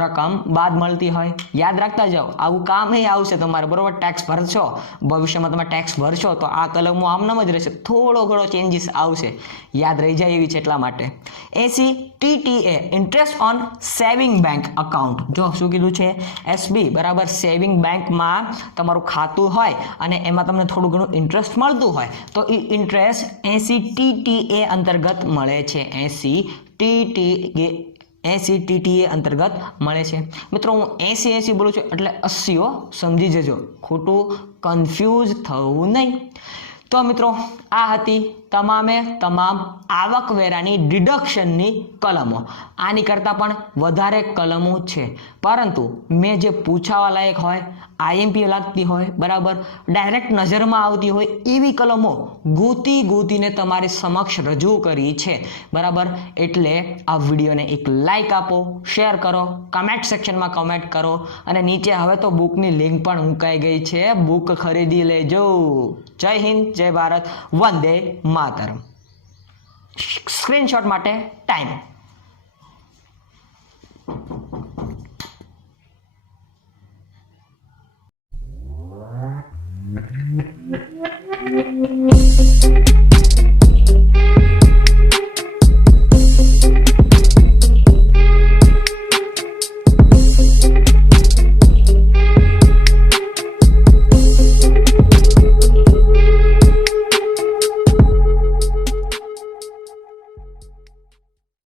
રકમ બાદ મળતી હોય. યાદ રાખતા જાઓ, આવું કામ આવશે તમારે, બરોબર? ટેક્સ ભરશો, ભવિષ્યમાં તમે ટેક્સ ભરશો તો આ કલમો આમનામ જ રહેશે, થોડો ઘણો ચેન્જીસ આવશે, યાદ રહી જાય એવી છે એટલા માટે. 80TTA interest on saving bank account. જો શું કીધું છે? SB, બરાબર? સેવિંગ બેંકમાં તમારું ખાતું હોય અને એમાં તમને થોડું ઘણું ઇન્ટરેસ્ટ મળતું હોય તો એ ઇન્ટરેસ્ટ 80TTA અંતર્ગત મળે છે. 80TTA અંતર્ગત મળે છે. મિત્રો હું 80 બોલું છું એટલે 80 સમજી જજો, ખોટું કન્ફ્યુઝ થવું નહીં. તો મિત્રો આ હતી તમામ આવકવેરાની ડિડક્શનની કલમો. આની કરતાં પણ વધારે કલમો છે, પરંતુ મેં જે પૂછાવા લાયક હોય, IMP લાગતી હોય, બરાબર, ડાયરેક્ટ નજરમાં આવતી હોય એવી કલમો ગોતીને તમારી સમક્ષ રજૂ કરી છે, બરાબર? એટલે આ વિડીયોને એક લાઈક આપો, શેર કરો, કમેન્ટ સેક્શનમાં કમેન્ટ કરો, અને નીચે હવે તો બુકની લિંક પણ મુકાઈ ગઈ છે, બુક ખરીદી લેજો. જય હિન્દ, જય ભારત, વંદે માતરમ. સ્ક્રીનશોટ માટે ટાઈમ.